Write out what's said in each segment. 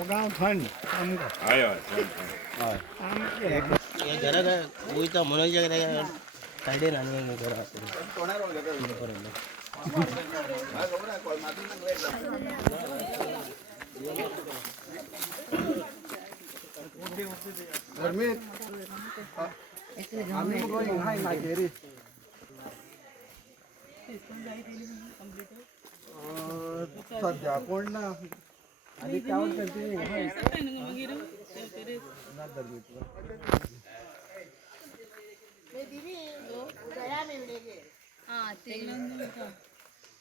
ओगाव fund हय हय हे घरा वयता म्हणून सायडीन आनी घरा आम्ही गोइंग हाय नागेरी सध्या कोण ना आधी काउंट करते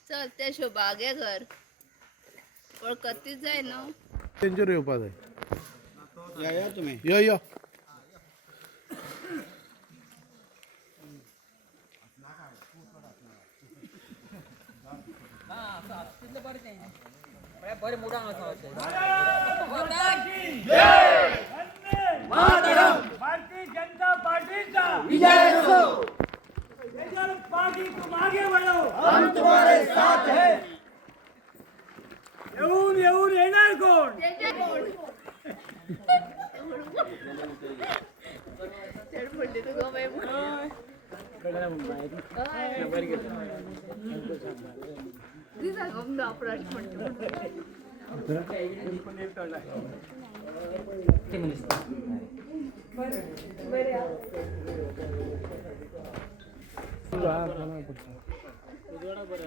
चल ते शोभागे घर वळखतीच जाय न्हू तेंचेर येवपा जाय या तुम्ही यो भारतीय जनता पार्टीचा विजय असो। पार्टी तुम आगे बढ़ो, हम तुम्हारे साथ हैं। येऊन येणार कोण?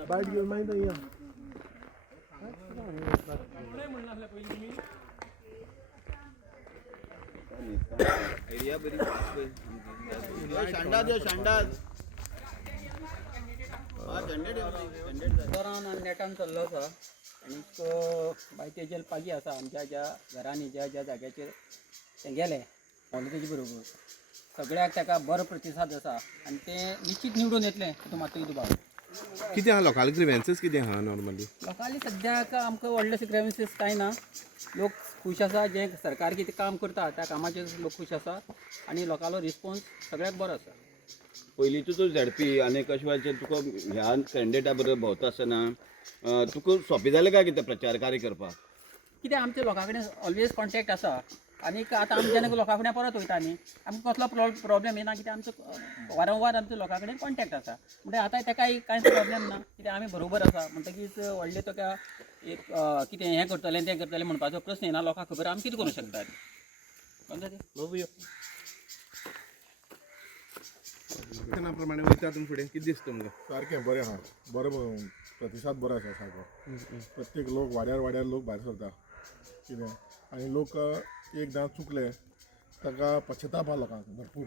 बाईट घेऊन माहिती या नेटान चल्लो आसा आनी बायते जलपागी आसा आमच्या ज्या घरांनी ज्या ज्या जाग्याचेर ते गेले तेजे बरोबर सगळ्याक ताका बरो प्रतिसाद आसा आनी ते निश्चित निवडून येतले तूं मातूय दुबाव कितें आहा लोकाल ग्रिव्हन्सीस कितें आहा नॉर्मली लोकांनी सद्याक आमकां व्हडले ग्रेव्हन्सीस कांय ना लोक खूश आसा जे सरकार कितें काम करता त्या कामाचेर लोक खूश आसा आनी लोकांलो रिस्पॉन्स सगळ्याक बरो आसा पयलींचो तूं झडपी आनी कशें तुका ह्या कॅन्डिडेटा बरोबर भोंवता आसतना तुका सोंपें जालें काय कितें प्रचार कार्य करपाक कित्याक आमच्या लोकां कडेन ऑलवेज कॉन्टेक्ट आसा आनीक आतां आमी जेन्ना लोकां कडेन परत वयता न्ही आमकां कसलो प्रॉब्लेम येना कित्याक आमचो वारंवार आमच्या लोकां कडेन कॉन्टेक्ट आसा म्हणजे आतां ताका कांय प्रॉब्लेम ना कित्याक आमी बरोबर आसा म्हणटकीच व्हडले ताका एक कितें हें करतलें तें करतलें म्हणपाचो प्रस्न येना लोकांक खबर आमी कितें करूं शकता तेना प्रमाणे वयता तुमी फुडें कितें दिसता तुमकां सारकें बरें आहा बरो प्रतिसाद बरो आसा सारको प्रत्येक लोक वाड्यार लोक भायर सरता कितें आनी लोक एकदां चुकले ताका पश्चाताप आहा लोकांक भरपूर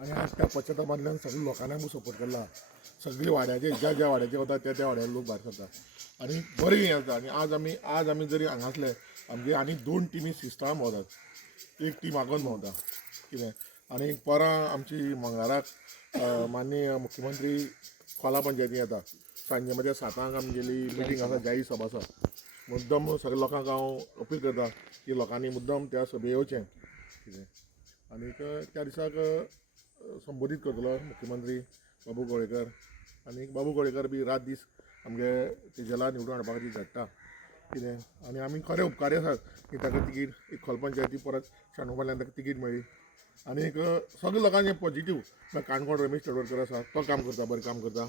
आनी आज त्या पश्चातापांतल्यान सगळ्या लोकांनी आमकां सपोर्ट केला सगळे वाड्याचे ज्या वाड्याचे वता त्या वाड्यार लोक भायर सरता आनी बरें हें जाता आनी आज आमी जरी हांगासले आमगे आनी 2 टिमी सिस्टार भोंवतात एक टीम आगोंद भोंवता कितें आनी परां आमची मंगळाराक माननीय मुख्यमंत्री खोला पंचायती येता सांजे मध्य 7 आमगेली मिटींग आसा जाहीर सभा आसा मुद्दम सगळ्या लोकांक हांव अपील करता की लोकांनी मुद्दम त्या सभे येवचें कितें आनीक त्या दिसाक संबोधीत करतलो मुख्यमंत्री बाबू कवळेकर आनीक बाबू कवळेकर बी रात दीस आमगे तेजेला निवडून हाडपा खातीर झडटा कितें आनी आमी खरे उपकारी आसात की ताका तिकीट एक खोल पंचायती परत शाणोपाल्यान ताका तिकीट मेळ्ळी आनीक सगळ्या लोकांचें पॉझिटीव काणकोण रमेश तडवडकर आसा तो काम करता बरें काम करता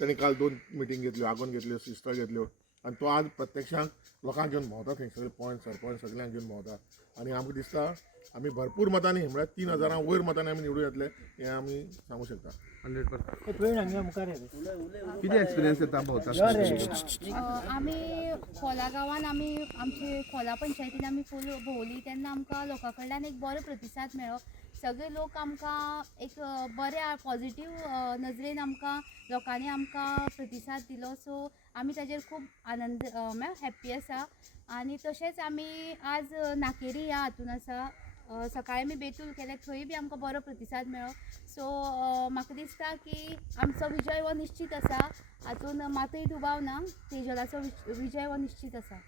ताणें काल 2 मिटींग घेतल्यो आगोंद घेतल्यो सिस्टर घेतल्यो आनी तो आज प्रत्यक्षांत लोकांक घेवन भोंवता थंय सगळे पॉयंट सरपंच सगळ्यांक घेवन भोंवता आनी आमकां दिसता आमी भरपूर मतांनी म्हळ्यार 3000 वयर मतांनी आमी निवडून येतले हें आमी सांगूं शकता 100% कितें एक्सपिरियन्स येता भोंवता आमी खोला गांवांत आमची खोला पंचायतीन आमी फूल भोंवली तेन्ना आमकां लोकां कडल्यान एक बरो प्रतिसाद मेळ्ळो सगळे लोक आमकां एक बऱ्या पॉझिटीव नजरेन आमकां लोकांनी आमकां प्रतिसाद दिलो सो आमी ताजेर खूब आनंद हॅप्पी आसा आनी तशेंच आमी आज नाकेरी ह्या हातून आसा सकाळीं आमी बेतूल केले थंय बी आमकां बरो प्रतिसाद मेळ्ळो सो म्हाका दिसता की आमचो विजय हो निश्चित आसा हातून मातूय दुबाव ना तेजलाचो विजय हो निश्चित आसा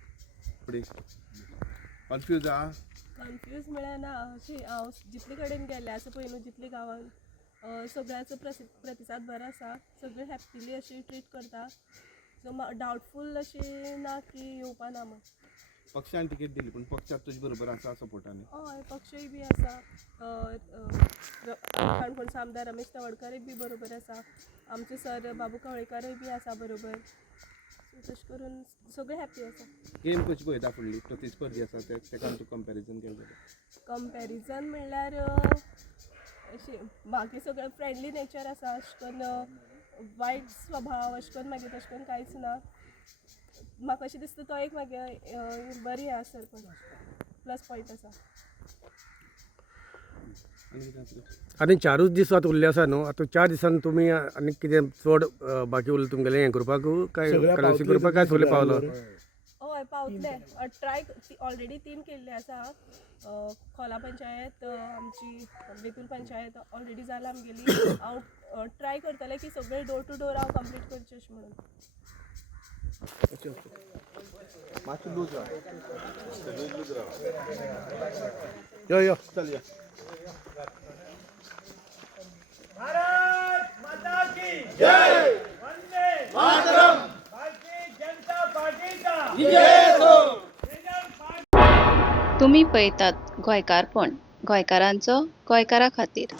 कन्फ्यूज आहा कन्फ्यूज म्हळ्यार ना अशी हांव जितले कडेन गेले आसा पळय न्हू जितले गांवांत सगळ्याचो प्रतिसाद बरो आसा सगळे हॅप्पिली अशी ट्रीट करता सो डावटफूल अशें ना की येवपा ना म्हण. पक्षान तिकेट दिली पण पक्षात तुजे बरोबर आसा सपोर्टान. हय पक्षय बी आसा. काणकोणचो आमदार रमेश तवडकरूय बी बरोबर आसा. आमचे सर बाबू कवळेकरूय बी आसा बरोबर. सो तशें करून सगळे हॅप्पी आसा. गेम कशी पळयता फुडली प्रतिस्पर्धी आसा तेका तूं कंपॅरिजन केलें जाल्यार. कंपॅरिजन म्हणल्यार अशी बाकी सगळें फ्रेंडली नेचर आसा. अशें करून वायट स्वभाव अशें करून मागीर तशें करून कांयच ना. म्हाका अशें दिसता तो एक मागीर बरी आसा प्लस पॉयंट आसा. आनी 4च दीस आतां उरले आसा न्हू. आतां 4 दिसान तुमी आनी कितें चड बाकी उरलें तुमगेलें हें करपाक काय कन्सी करपाक काय सगळें पावलो? हय पावतले. ट्राय ऑलरेडी 3 केल्ले आसा. खोला पंचायत आमची बेतूल पंचायत ऑलरेडी जाला आमगेली. हांव ट्राय करतलें की सगळे डोर टू डोर हांव कंप्लीट करचें अशें म्हणून. मातशें लूज यो यो चल या. भारत माता की जय. वंदे मातरम. भारतीय जनता पार्टीचा विजय असो. तुम्ही पळयतात गोंयकारपण, गोंयकारांचो गोंयकारा खातीर.